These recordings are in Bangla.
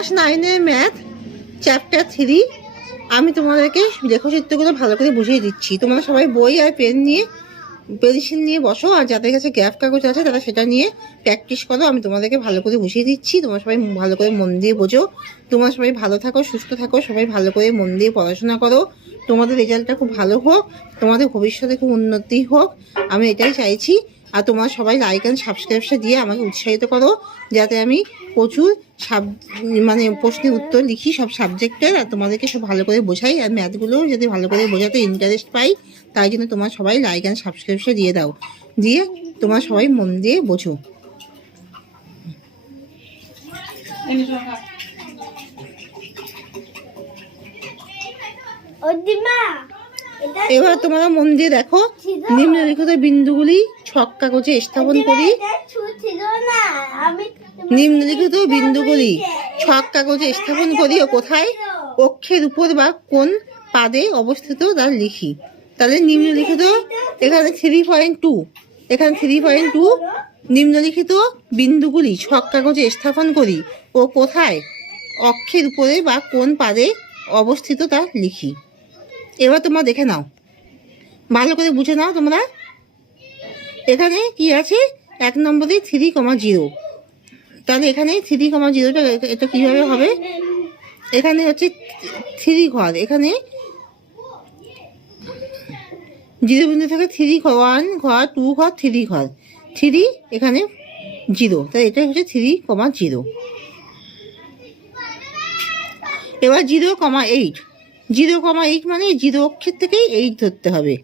ক্লাস 9-এর ম্যাথ চ্যাপ্টার 3 আমি তোমাদেরকে লেখচিত্রগুলো ভালো করে বুঝিয়ে দিচ্ছি। তোমরা সবাই বই আর পেন নিয়ে পেন্সিল নিয়ে বসো, আর যাদের কাছে গ্যাপ কাগজ আছে তারা সেটা নিয়ে প্র্যাকটিস করো। আমি তোমাদেরকে ভালো করে বুঝিয়ে দিচ্ছি, তোমরা সবাই ভালো করে মন দিয়ে বোঝো। তোমরা সবাই ভালো থাকো, সুস্থ থাকো, সবাই ভালো করে মন দিয়ে পড়াশোনা করো। তোমাদের রেজাল্টটা খুব ভালো হোক, তোমাদের ভবিষ্যতে খুব উন্নতি হোক, আমি এটাই চাইছি। আর তোমরা সবাই লাইক অ্যান্ড সাবস্ক্রাইবটা দিয়ে আমাকে উৎসাহিত করো, যাতে আমি প্রচুর প্রশ্নের উত্তর লিখি সব সাবজেক্টের, আর তোমাদেরকে সব ভালো করে বোঝাই। আর ম্যাথগুলোও যদি ভালো করে বোঝাতে ইন্টারেস্ট পাই, তাই জন্য তোমরা সবাই লাইক অ্যান্ড সাবস্ক্রাইবটা দিয়ে দাও, দিয়ে তোমরা সবাই মন দিয়ে বোঝো। এবার তোমরা মন দিয়ে দেখো, নিম্নলিখিত বিন্দুগুলি ছক কাগজে স্থাপন করি। নিম্নলিখিত বিন্দুগুলি ছক কাগজে স্থাপন করি ও কোথায় অক্ষের উপর বা কোন পাদে অবস্থিত তা লিখি। তাহলে নিম্নলিখিত এখানে 3.2, এখানে 3.2 নিম্নলিখিত বিন্দুগুলি ছক কাগজে স্থাপন করি ও কোথায় অক্ষের উপরে বা কোন পাদে অবস্থিত তা লিখি। এবার তোমরা দেখে নাও, ভালো করে বুঝে নাও তোমরা। এখানে কি আছে, 1 নম্বরে 3,0। তাহলে এখানে 3,0টা এটা কীভাবে হবে, এখানে হচ্ছে 3 ঘর, এখানে 0 বিন্দু থেকে 3 ঘর, 1 ঘর, 2 ঘর, 3 ঘর, 3 এখানে 0, তাই এটা হচ্ছে 3,0। এবার 0,8, 0,8 মানে 0 অক্ষর থেকেই 8 ধরতে হবে।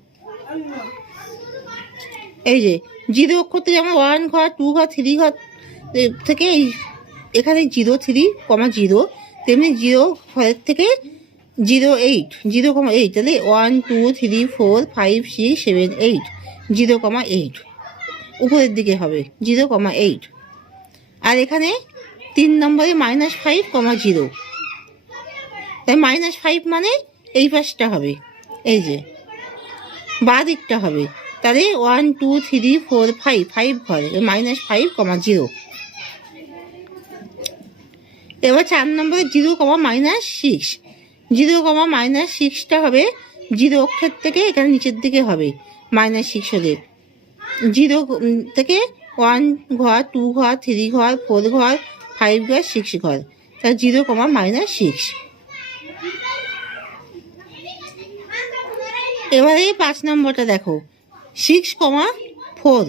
এই যে 0 অক্ষর থেকে আমরা 1 ঘর, 2 ঘর, 3 ঘর থেকে এখানে 0,3,0, তেমনি 0 ঘরের থেকে 0,8, 0,8, তাহলে 1 2 3 4 5 6 7 8, 0,8 উপরের দিকে হবে 0,8। আর এখানে 3 নম্বরে -5,0, তাই -5 মানে এই পাশটা হবে, এই যে বা দিকটা হবে। তাহলে 1 2 3 4 5 ঘরে -5,0। এবার 4 নম্বরে 0,6, 0,6টা হবে 0 অক্ষর থেকে এখানে নিচের দিকে হবে -6 হলে। 0 থেকে 1 ঘর, 2 ঘর, 3 ঘর, 4 ঘর, 5 ঘর, 6 ঘর, তাহলে 0,6। এবারে 5 নম্বরটা দেখো, 6,4,